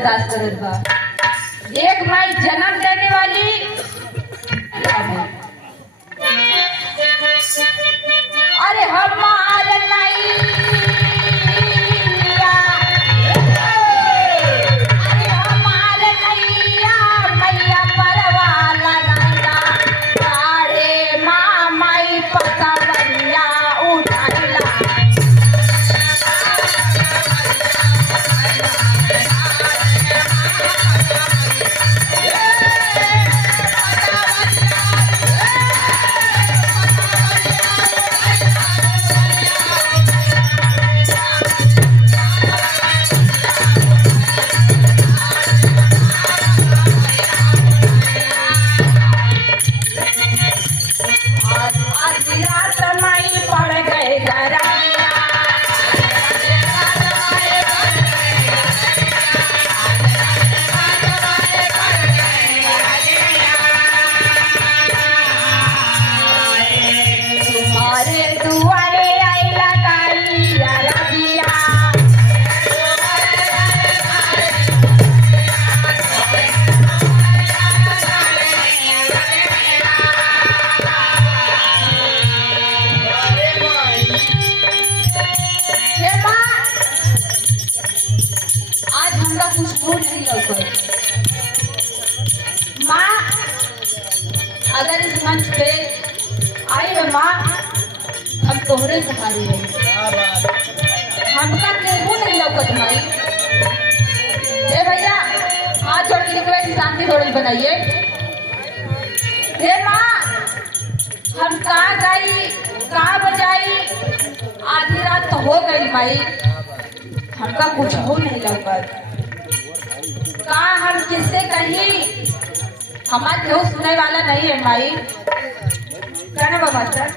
बर्दाश्त करत बा। एक माई जन्म देने वाली, अरे हमार नैया, अरे हमार नैया मैया परवा लगाइला, साढ़े माई पतवरिया उठाइला। माँ अगर इस मंच पे आई है माँ, हम तोहरे सहारे हैं, हमका केहू नहीं लौकत माई। ए भैया हाथ जोड़ के निकले, शांति थोड़ी बनाइए। हे माँ हम कहाँ गई कहाँ बजाई, आधी रात तो हो गई माई, हमका कुछ हो नहीं लौकत। कहाँ हम किससे कहीं, हमारे केहू सुनने वाला नहीं है माई। कहना बाबा सर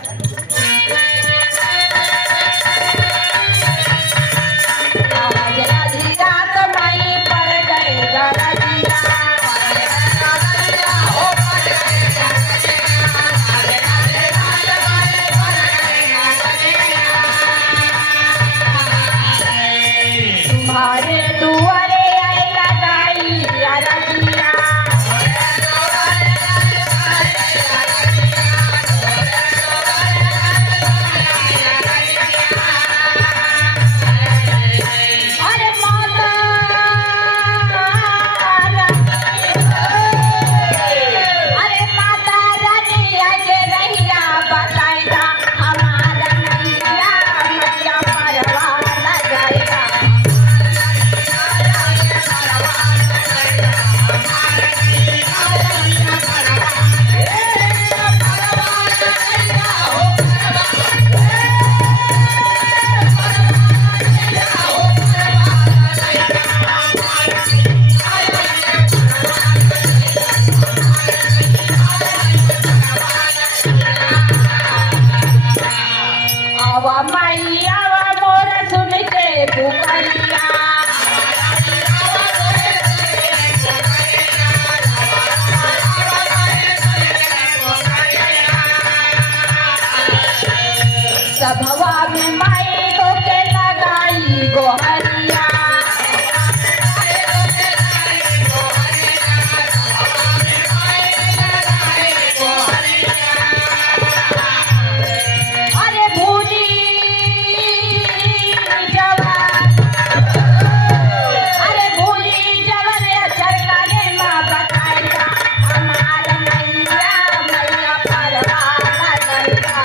तुम्हारे दुआरे आई लगाई रजिया, अरे माता रानी आके रहिया बताएगा, हमारा नैया मैया परवा लगाएगा। आवा माई आवा मोर सुन के पुकारिया, सभवा में माई को के लगाई गोहरिया, अरे भूली जवान, अरे भूली जवान चरकाने माँ बताएगा, हमारा नैया मैया परवा लगाएगा।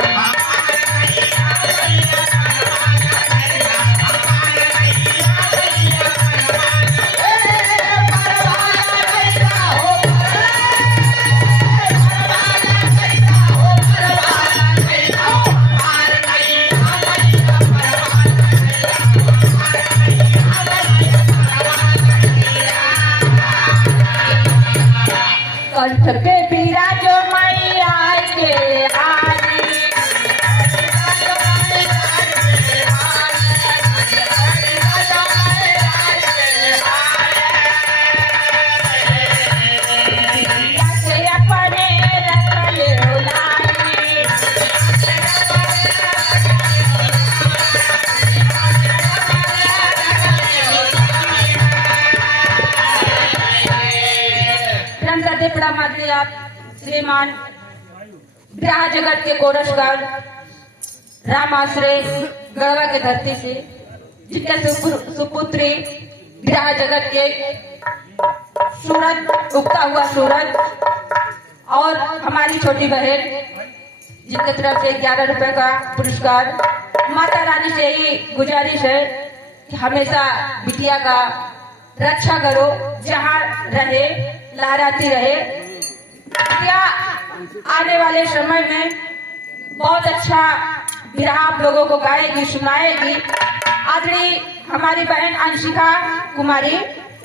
श्रीमान ग्राह जगत के कोरसगढ़ राम आश्रय गढ़वा के धरती से, जिनके सुपुत्री ग्राह जगत के सूरज, उगता हुआ सूरज, और हमारी छोटी बहन जिनकी तरफ से 11 रुपए का पुरस्कार। माता रानी से ही गुजारिश है कि हमेशा बिटिया का रक्षा करो, जहाँ रहे लहराती रहे। बिटिया आने वाले समय में बहुत अच्छा बिरहा आप लोगों को गाएगी, सुनाएगी। आदरणीय हमारी बहन अंशिका कुमारी,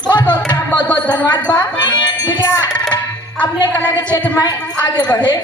बहुत बहुत धन्यवाद बा। बिटिया अपने कला के क्षेत्र में आगे बढ़े।